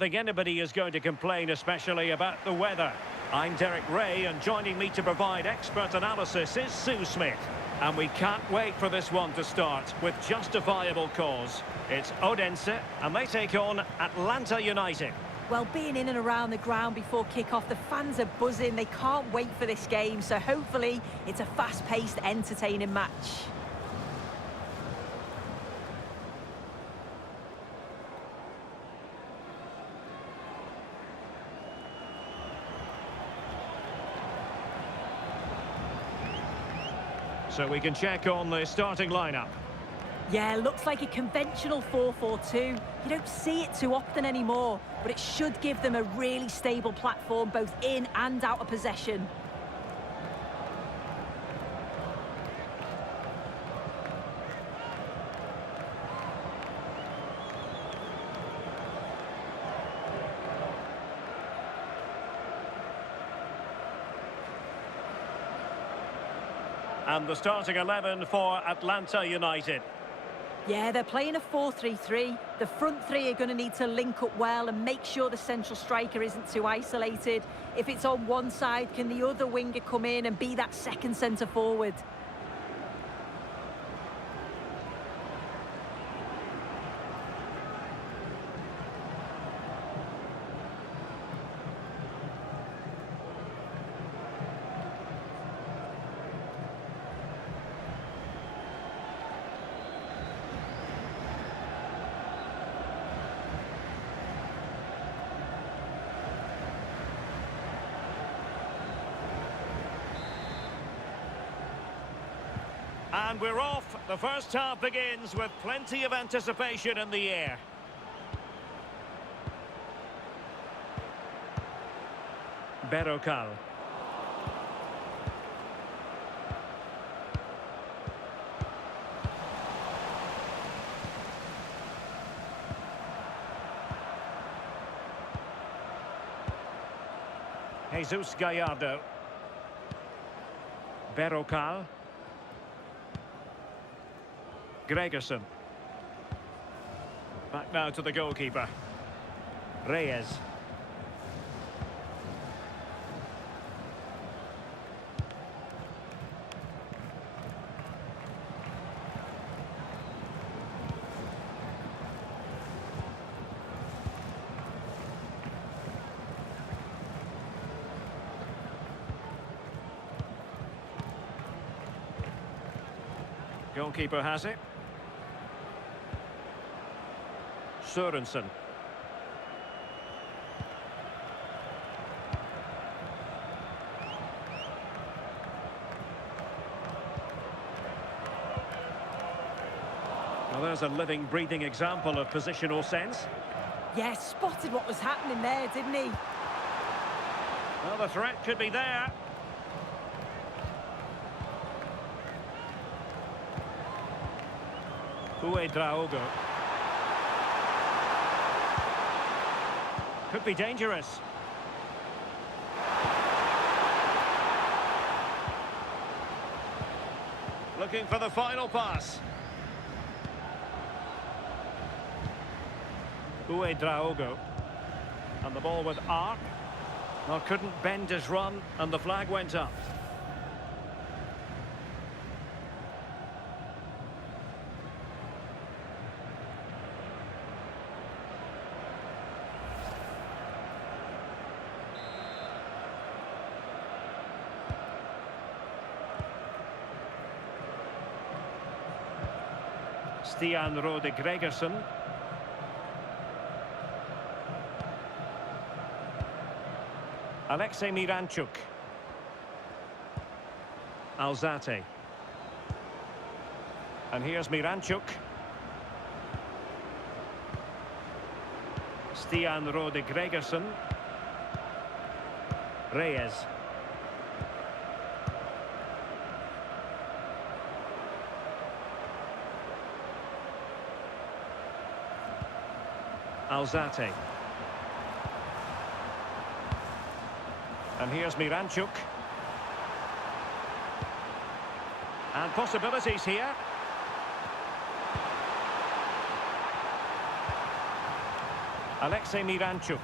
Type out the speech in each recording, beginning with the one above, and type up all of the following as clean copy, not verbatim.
think anybody is going to complain, especially about the weather. I'm Derek Ray, and joining me to provide expert analysis is Sue Smith. And we can't wait for this one to start with justifiable cause. It's Odense, and they take on Atlanta United. Well, being in and around the ground before kick-off, the fans are buzzing. They can't wait for this game, so hopefully it's a fast-paced, entertaining match. So we can check on the starting lineup. Yeah, looks like a conventional 4-4-2. You don't see it too often anymore, but it should give them a really stable platform both in and out of possession. And the starting 11 for Atlanta United. Yeah, they're playing a 4-3-3. The front three are going to need to link up well and make sure the central striker isn't too isolated. If it's on one side, can the other winger come in and be that second centre forward? And we're off. The first half begins with plenty of anticipation in the air. Berrocal. Jesus Gallardo. Berrocal. Gregerson. Back now to the goalkeeper. Reyes. Goalkeeper has it. Sørensen. Well, there's a living, breathing example of positional sense. Yeah, spotted what was happening there, didn't he? Well, the threat could be there. Draogo. Could be dangerous. Looking for the final pass. Draogo. And the ball with Ark. Well, couldn't bend his run, and the flag went up. Stian Rode Gregerson. Alexei Miranchuk. Alzate. And here's Miranchuk. Stian Rode Gregerson. Reyes. Alzate. And here's Miranchuk. And possibilities here. Alexei Miranchuk.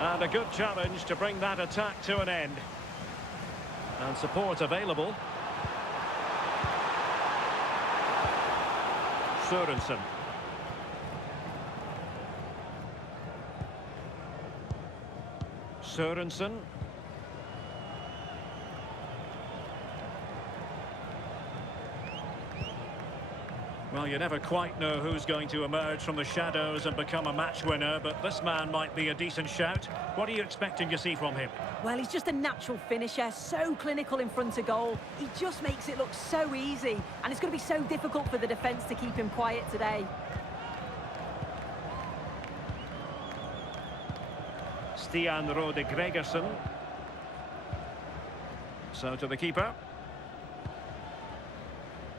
And a good challenge to bring that attack to an end. And support available. Sørensen. Sørensen. Well, you never quite know who's going to emerge from the shadows and become a match winner, but this man might be a decent shout. What are you expecting to see from him? Well, he's just a natural finisher, so clinical in front of goal. He just makes it look so easy, and it's going to be so difficult for the defence to keep him quiet today. Stian Rode Gregersen. So to the keeper.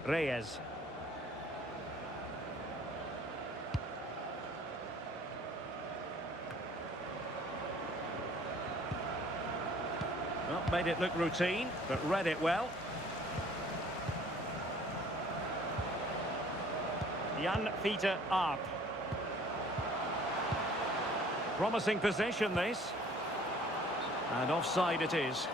Reyes. Well, made it look routine, but read it well. Jan Peter Arp. Promising possession, this. And offside it is.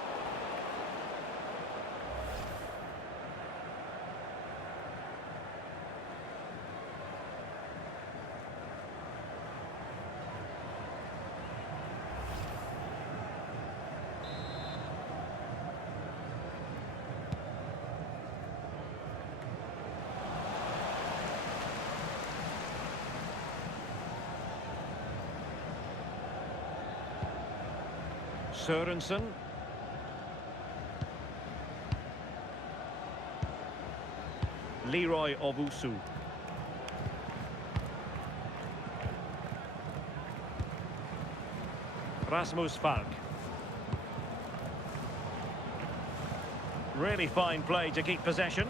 Sørensen. Leroy Obusu. Rasmus Falk. Really fine play to keep possession.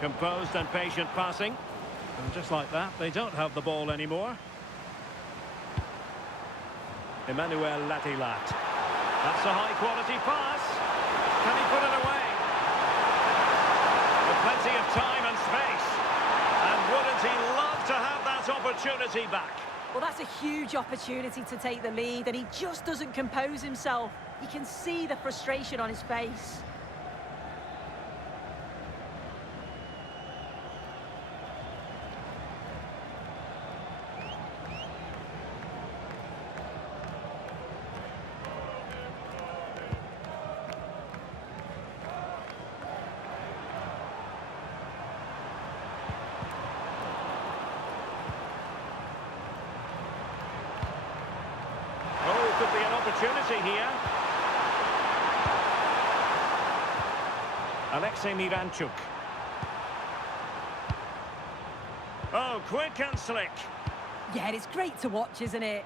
Composed and patient passing. And just like that, they don't have the ball anymore. Emmanuel Latilat. That's a high-quality pass. Can he put it away? With plenty of time and space. And wouldn't he love to have that opportunity back? Well, that's a huge opportunity to take the lead, and he just doesn't compose himself. You can see the frustration on his face. Could be an opportunity here. Alexei Miranchuk. Oh, quick and slick. Yeah, it's great to watch, isn't it?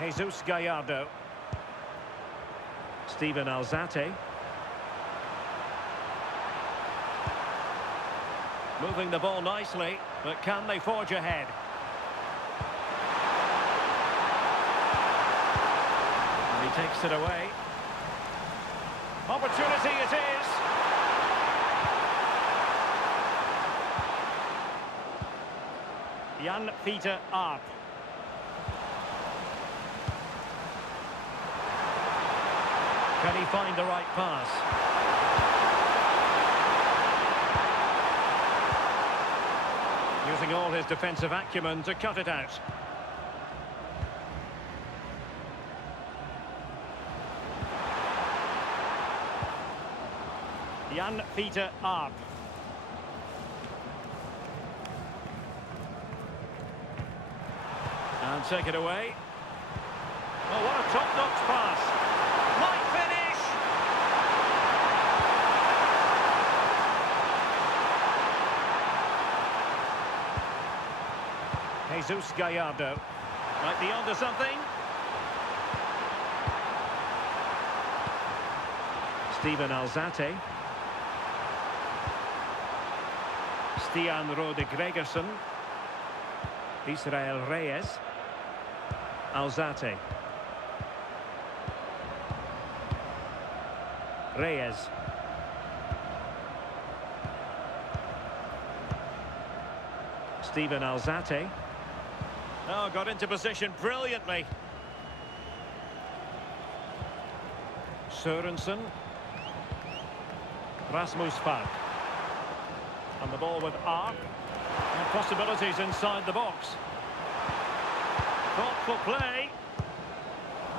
Jesus Gallardo. Steven Alzate. Moving the ball nicely, but can they forge ahead? And he takes it away. Opportunity it is. Jan Peter Arp. Can he find the right pass? Using all his defensive acumen to cut it out. Jan Peter Arp. And take it away. Oh, what a top-notch pass. Might finish. Jesus Gallardo. Might be onto something. Steven Alzate. Stian Rode Gregersen. Israel Reyes. Alzate. Reyes. Steven Alzate. Oh, got into position brilliantly. Sørensen. Rasmus Falk. And the ball with Arp. And possibilities inside the box. Thoughtful play.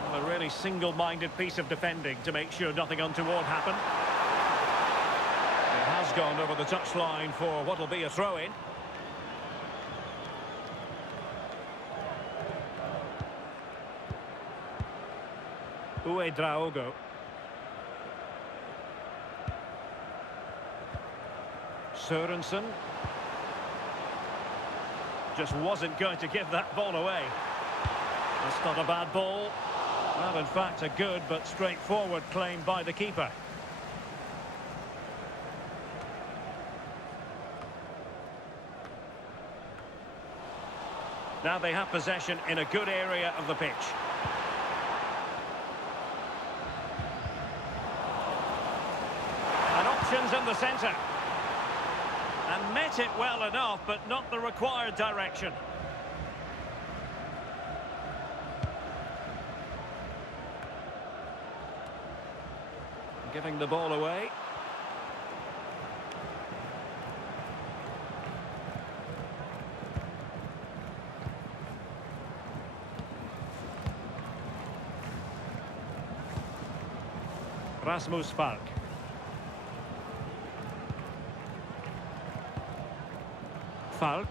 And a really single-minded piece of defending to make sure nothing untoward happened. It has gone over the touchline for what will be a throw-in. Ouedraogo. Sørensen. Just wasn't going to give that ball away. That's not a bad ball. Well, in fact, a good but straightforward claim by the keeper. Now they have possession in a good area of the pitch. And options in the centre. And met it well enough, but not the required direction. Giving the ball away. Rasmus Falk. Falk.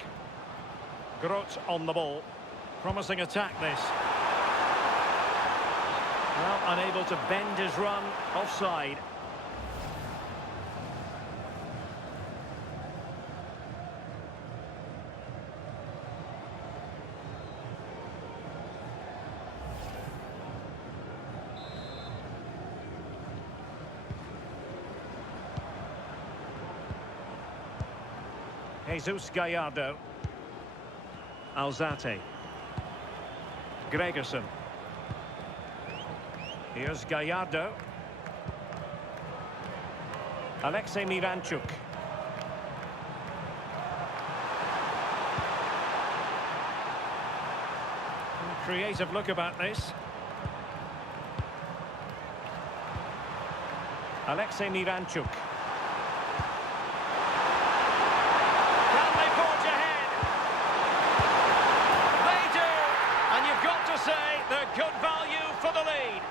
Groot on the ball. Promising attack this. Well, unable to bend his run. Offside. Jesus Gallardo. Alzate. Gregerson. Here's Gallardo. Alexei Miranchuk. Creative look about this. Alexei Miranchuk. Can they forge ahead? They do! And you've got to say they're good value for the lead.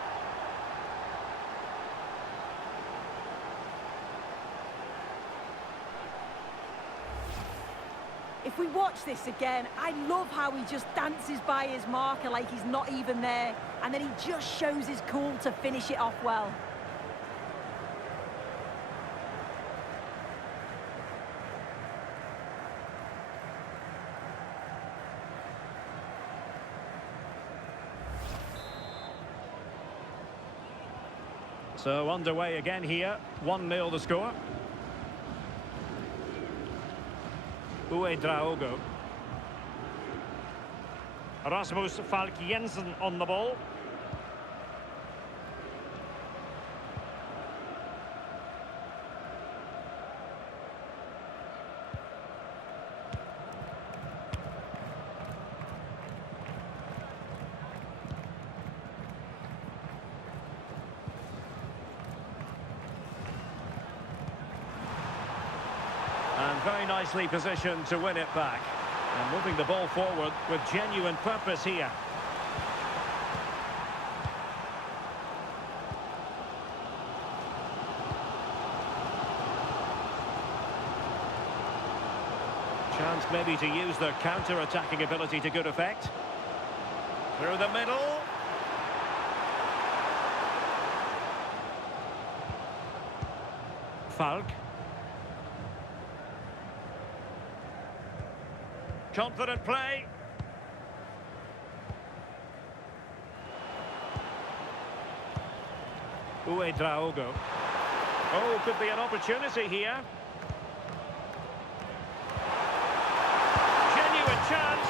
If we watch this again, I love how he just dances by his marker like he's not even there, and then he just shows his cool to finish it off well. So underway again here, 1-0 the score. Ouedraogo. Rasmus Falk Jensen on the ball. And very nicely positioned to win it back. And moving the ball forward with genuine purpose here. Chance maybe to use their counter-attacking ability to good effect. Through the middle. Falk. Confident play. Ouedraogo. Oh, could be an opportunity here. Genuine chance.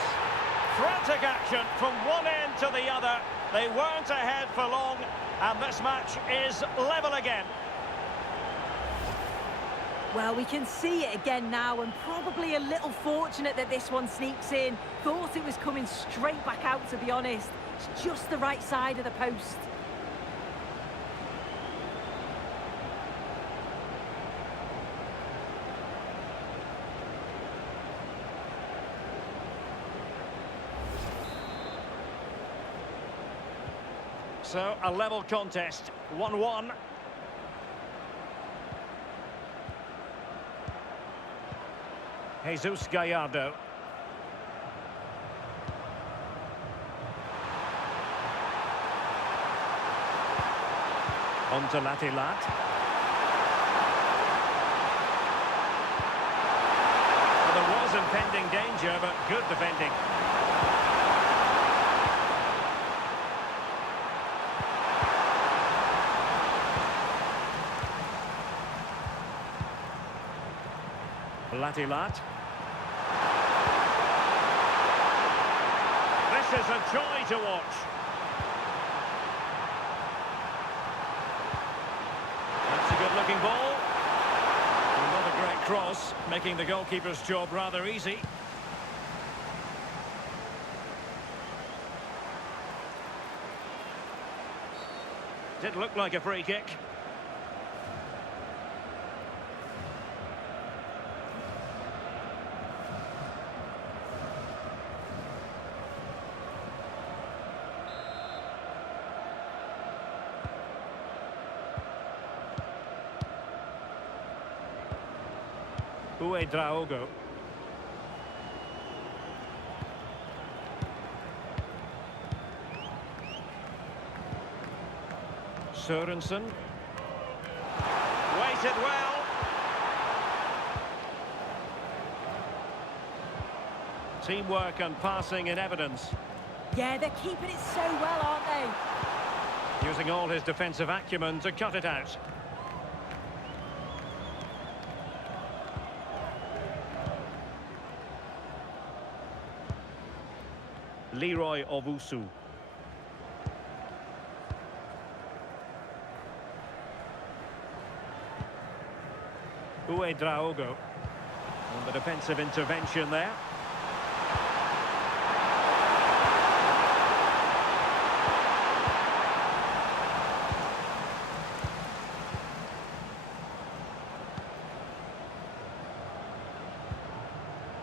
Frantic action from one end to the other. They weren't ahead for long, and this match is level again. Well, we can see it again now, and probably a little fortunate that this one sneaks in. Thought it was coming straight back out, to be honest. It's just the right side of the post. So, a level contest, 1-1. Jesus Gallardo. On to Latilat. Well, there was impending danger, but good defending. Latilat. This is a joy to watch. That's a good-looking ball. Another great cross, making the goalkeeper's job rather easy. Did look like a free kick. Draogo. Sørensen. Waited well. Teamwork and passing in evidence. Yeah, they're keeping it so well, aren't they? Using all his defensive acumen to cut it out. Leroy Owusu. Draogo. And the defensive intervention there.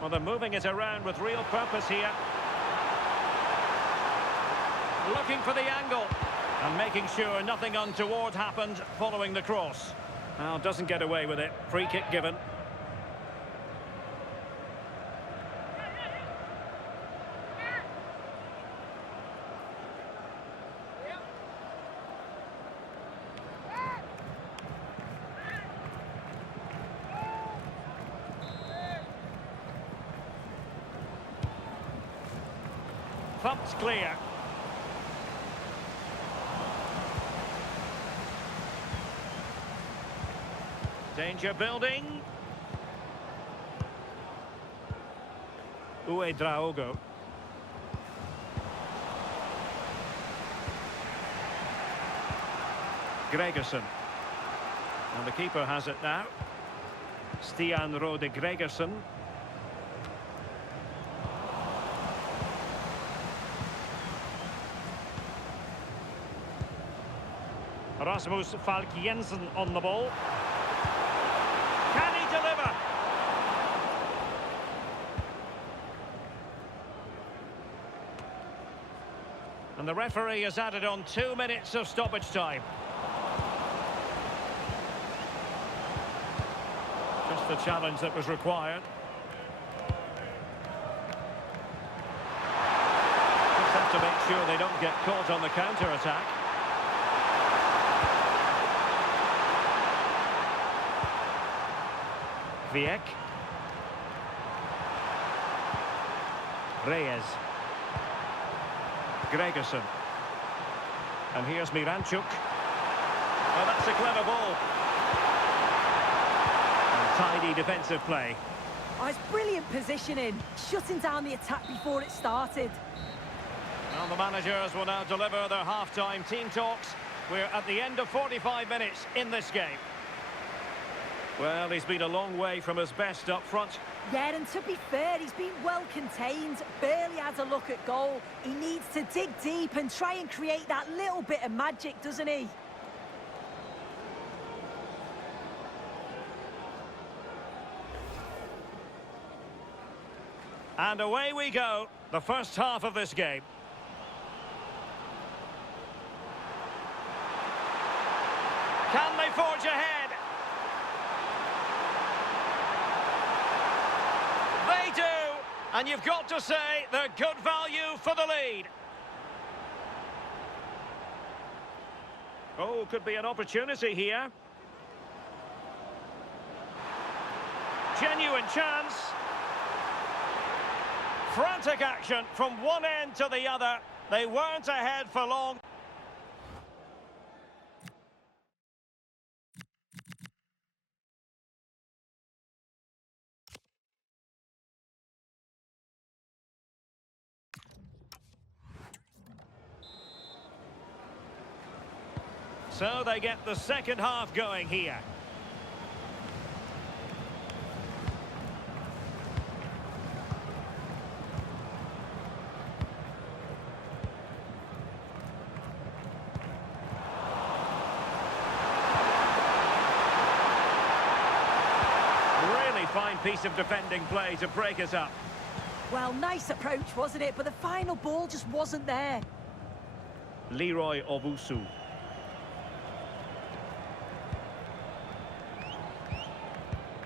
Well, they're moving it around with real purpose here. Looking for the angle and making sure nothing untoward happened following the cross. Well, doesn't get away with it. Free kick given. Thumped clear. Danger building. Draogo. Gregersen. And the keeper has it now. Stian Rode Gregersen. Rasmus Falk Jensen on the ball. Can he deliver? And the referee has added on 2 minutes of stoppage time. Just the challenge that was required. Just have to make sure they don't get caught on the counter-attack. Viek. Reyes. Gregersen. And here's Miranchuk. Well, that's a clever ball. And tidy defensive play. Oh, it's brilliant positioning, shutting down the attack before it started. And the managers will now deliver their half-time team talks. We're at the end of 45 minutes in this game. Well, he's been a long way from his best up front. Yeah, and to be fair, he's been well contained, barely had a look at goal. He needs to dig deep and try and create that little bit of magic, doesn't he? And away we go, the first half of this game. Can they forge ahead? They do! And you've got to say they're good value for the lead. Oh, could be an opportunity here. Genuine chance. Frantic action from one end to the other. They weren't ahead for long. So they get the second half going here. Really fine piece of defending play to break us up. Well, nice approach, wasn't it? But the final ball just wasn't there. Leroy Owusu.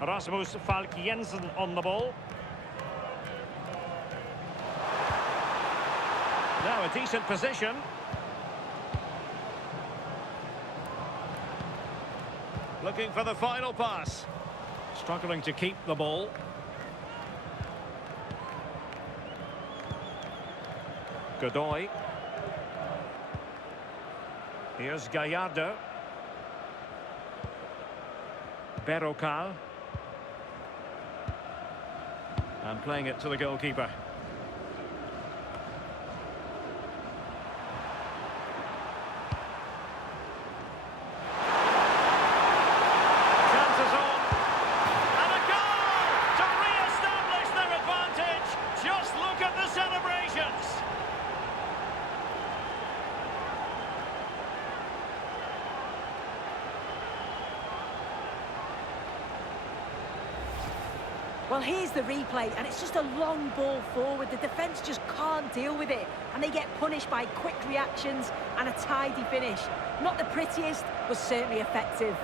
Rasmus Falk Jensen on the ball. Now a decent position. Looking for the final pass. Struggling to keep the ball. Godoy. Here's Gallardo. Berrocal. And playing it to the goalkeeper. Chances on. And a goal to re-establish their advantage. Just look at the celebrations. Well, here's the replay, and it's just a long ball forward. The defence just can't deal with it, and they get punished by quick reactions and a tidy finish. Not the prettiest, but certainly effective.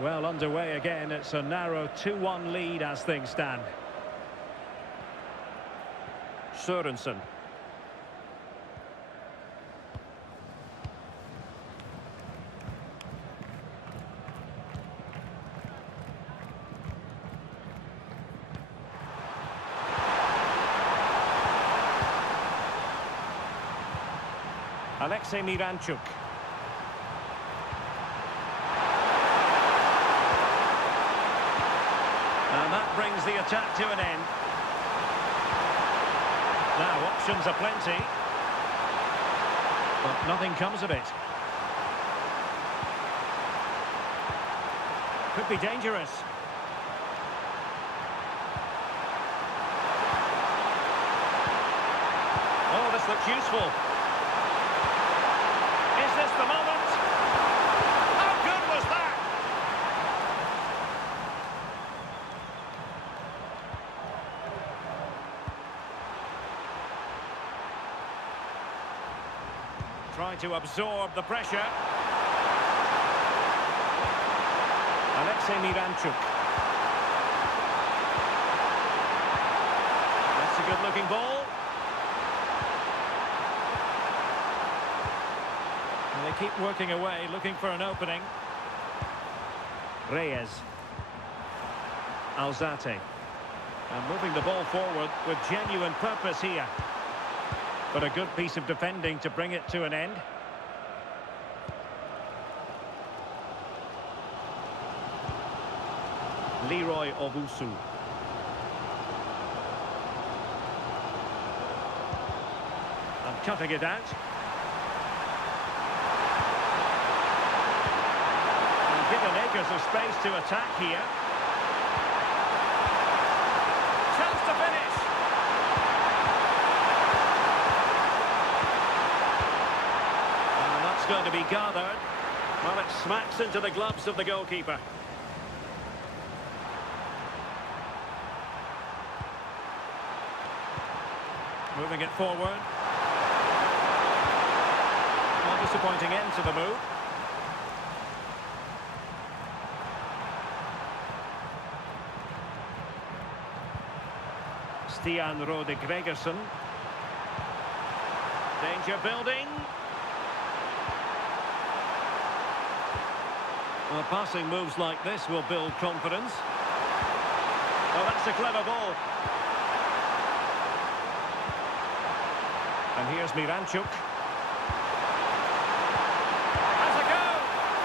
Well, underway again. It's a narrow 2-1 lead as things stand. Sørensen. Alexei Miranchuk. And that brings the attack to an end. Now, options are plenty. But nothing comes of it. Could be dangerous. Oh, this looks useful. Is this the moment? How good was that? Trying to absorb the pressure. Alexei Miranchuk. That's a good-looking ball. And they keep working away, looking for an opening. Reyes. Alzate. And moving the ball forward with genuine purpose here. But a good piece of defending to bring it to an end. Leroy Owusu. cutting it out. And given acres of space to attack here. Chance to finish. And that's going to be gathered. Well, it smacks into the gloves of the goalkeeper. Moving it forward. A disappointing end to the move. Stian Rode Gregersen. Danger building. Well, passing moves like this will build confidence. Oh, that's a clever ball. And here's Miranchuk. Has a go!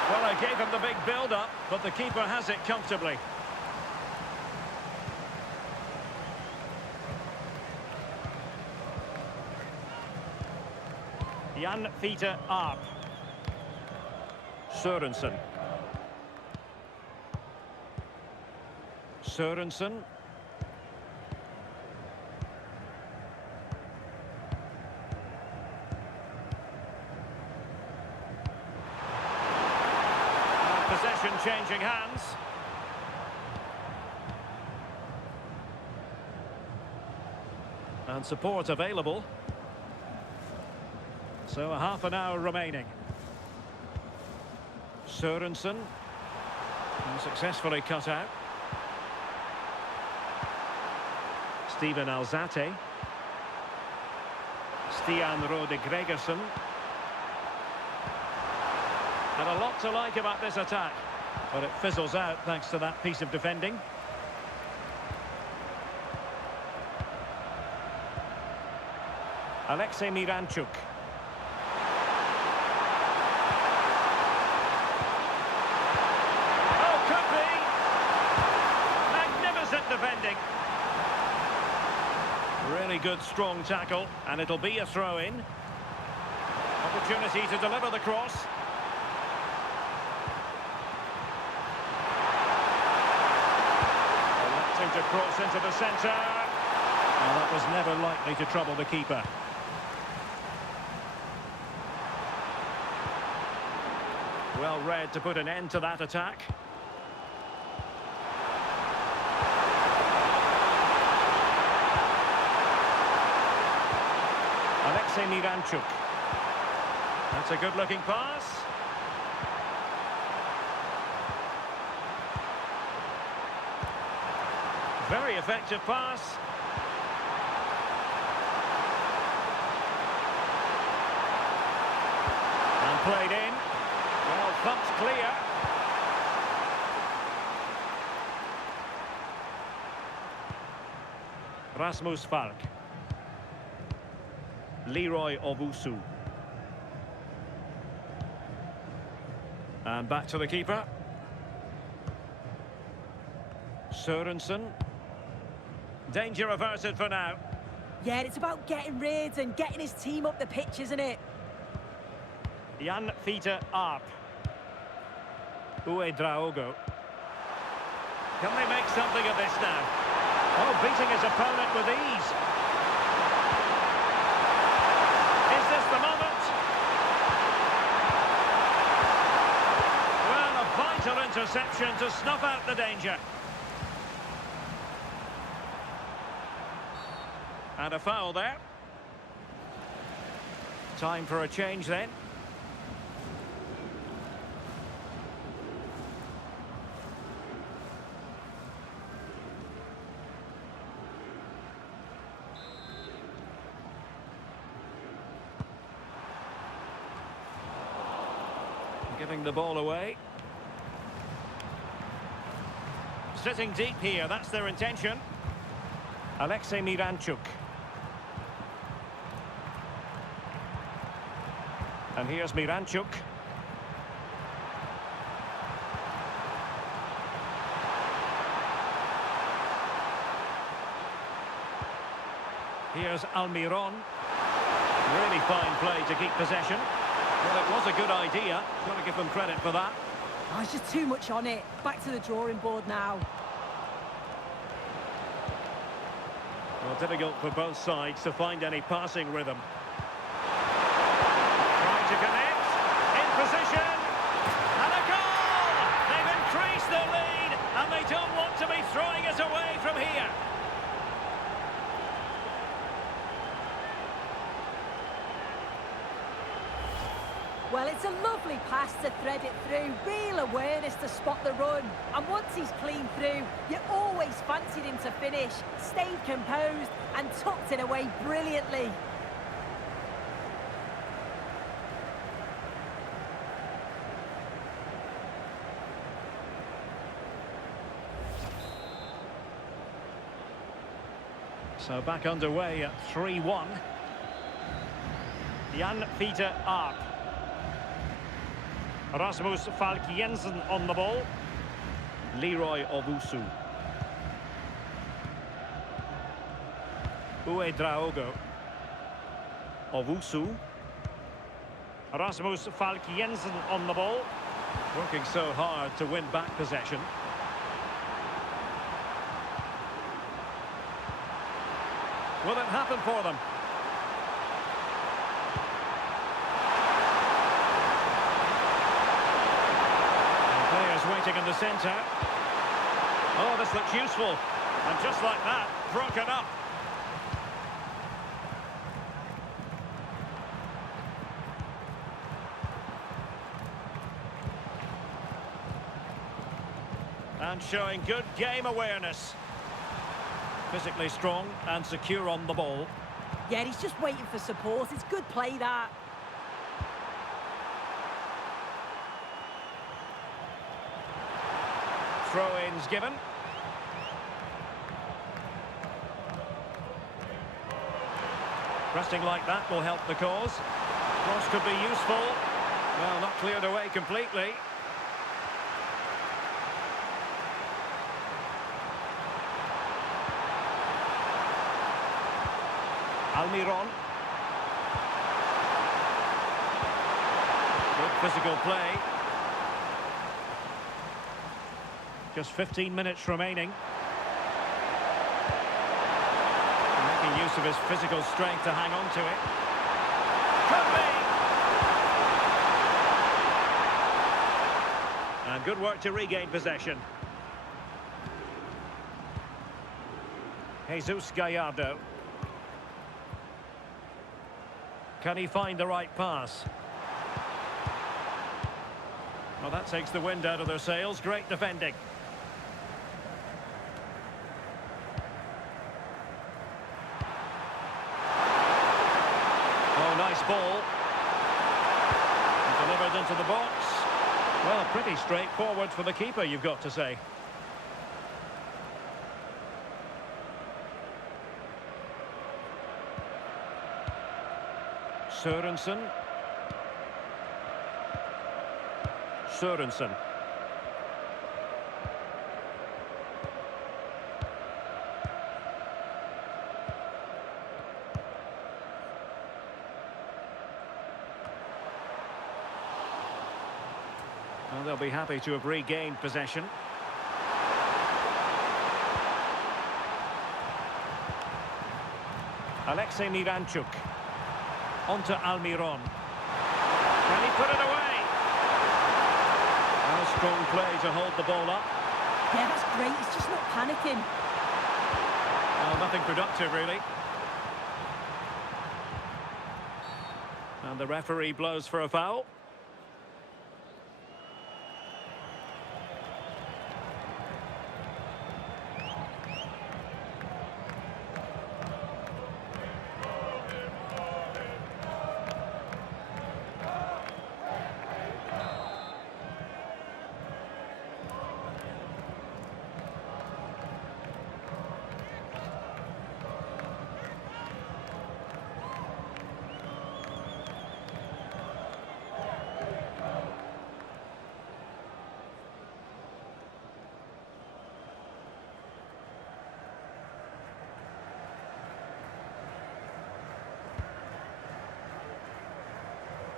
Well, I gave him the big build-up, but the keeper has it comfortably. Jan Fiete Arp. Sørensen. Sørensen. Possession changing hands. And support available. So a half an hour remaining. Sørensen. Successfully cut out. Steven Alzate. Stian Rode Gregersen. And a lot to like about this attack. But it fizzles out thanks to that piece of defending. Alexei Miranchuk. Oh, could be! Magnificent defending. Really good, strong tackle. And it'll be a throw-in. Opportunity to deliver the cross. To cross into the centre. Well, that was never likely to trouble the keeper. Well read to put an end to that attack. Alexei Miranchuk. That's a good-looking pass. Very effective pass. And played in. Well, thumped clear. Rasmus Falk. Leroy Owusu. And back to the keeper. Sørensen. Danger averted for now. Yeah, it's about getting rid and getting his team up the pitch, isn't it? Jan Fiete Arp. Uwe Draogo. Can they make something of this now? Oh, beating his opponent with ease. Is this the moment? Well, a vital interception to snuff out the danger. And a foul there. Time for a change then. Giving the ball away. Sitting deep here, that's their intention. Alexei Miranchuk. And here's Miranchuk. Here's Almiron. Really fine play to keep possession. Well, it was a good idea. Got to give them credit for that. Oh, it's just too much on it. Back to the drawing board now. Well, difficult for both sides to find any passing rhythm. Trying to connect. In position. And a goal! They've increased the lead, and they don't want to be throwing it away from here. Well, it's a lovely pass to thread it through. Real awareness to spot the run. And once he's clean through, you always fancied him to finish. Stayed composed and tucked it away brilliantly. So back underway at 3-1. Jan Peter Arp. Rasmus Falk Jensen on the ball. Leroy Owusu. Uedraogo. Owusu. Rasmus Falk Jensen on the ball. Working so hard to win back possession. Will it happen for them? Waiting in the centre. Oh, this looks useful. And just like that, broken up. And showing good game awareness. Physically strong and secure on the ball. Yeah, he's just waiting for support. It's good play, that. Throw-ins given. Pressing like that will help the cause. Cross could be useful. Well, not cleared away completely. Almiron. Good physical play. Just 15 minutes remaining. Making use of his physical strength to hang on to it. Could be! And good work to regain possession. Jesus Gallardo. Can he find the right pass? Well, that takes the wind out of their sails. Great defending. Oh, nice ball. Delivered into the box. Well, pretty straightforward for the keeper, you've got to say. Sørensen. Sørensen. Well, they'll be happy to have regained possession. Alexei Miranchuk. On to Almiron. Can he put it away? Well, strong play to hold the ball up. Yeah, that's great. He's just not panicking. Well, nothing productive, really. And the referee blows for a foul.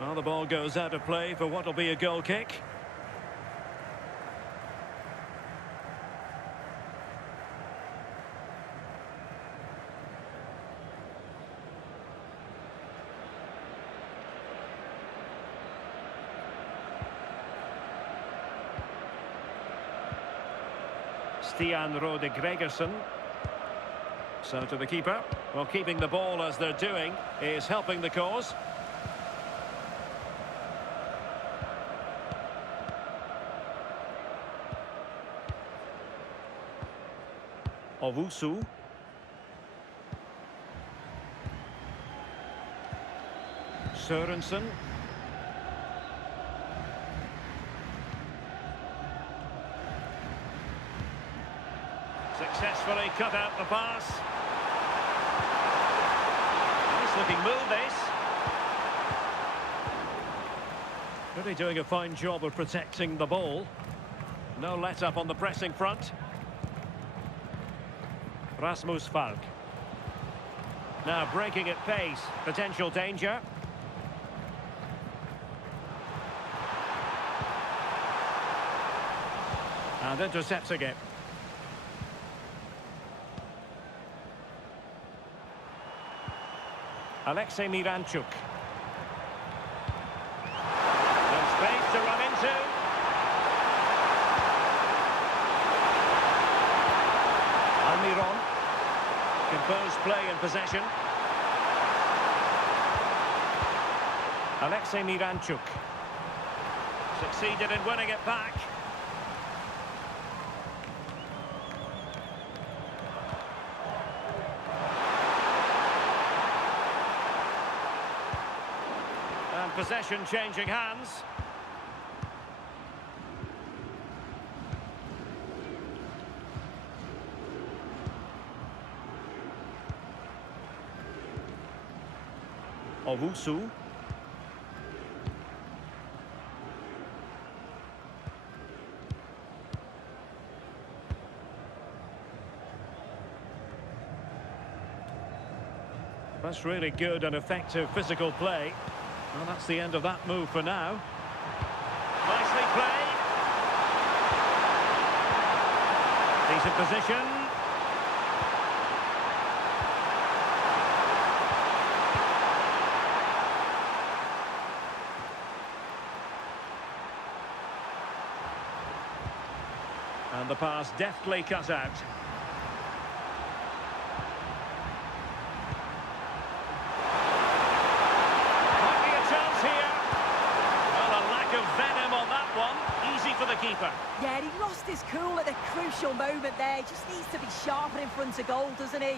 Well, the ball goes out of play for what will be a goal kick. Stian Rode Gregersen. So to the keeper. Well, keeping the ball as they're doing is helping the cause. Owusu. Sørensen. Successfully cut out the pass. Nice looking move, this. Really doing a fine job of protecting the ball. No let up on the pressing front. Rasmus Falk. Now breaking at pace. Potential danger. And intercepting it. Alexei Miranchuk. No space to run into. Almiron. Composed play in possession. Alexei Miranchuk. Succeeded in winning it back. And possession changing hands. Owusu. That's really good and effective physical play. Well, that's the end of that move for now. Nicely played. Decent position. And the pass deftly cut out. Venom on that one, easy for the keeper. Yeah, he lost his cool at a crucial moment there. He just needs to be sharper in front of goal, doesn't he?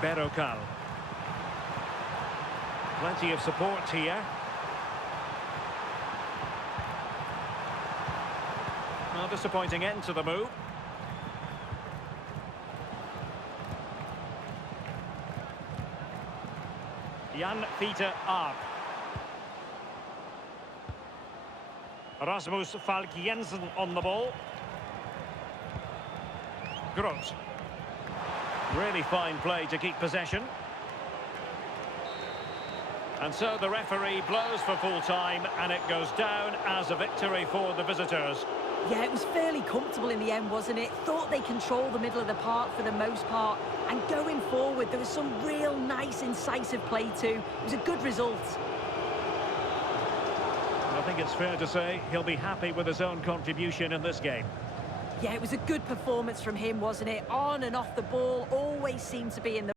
Berokal. Plenty of support here. Well, disappointing end to the move. Jan Peter Arp. Rasmus Falk Jensen on the ball. Groot. Really fine play to keep possession. And so the referee blows for full time and it goes down as a victory for the visitors. Yeah, it was fairly comfortable in the end, wasn't it? Thought they controlled the middle of the park for the most part. And going forward, there was some real nice, incisive play too. It was a good result. I think it's fair to say he'll be happy with his own contribution in this game. Yeah, it was a good performance from him, wasn't it? On and off the ball, always seemed to be in the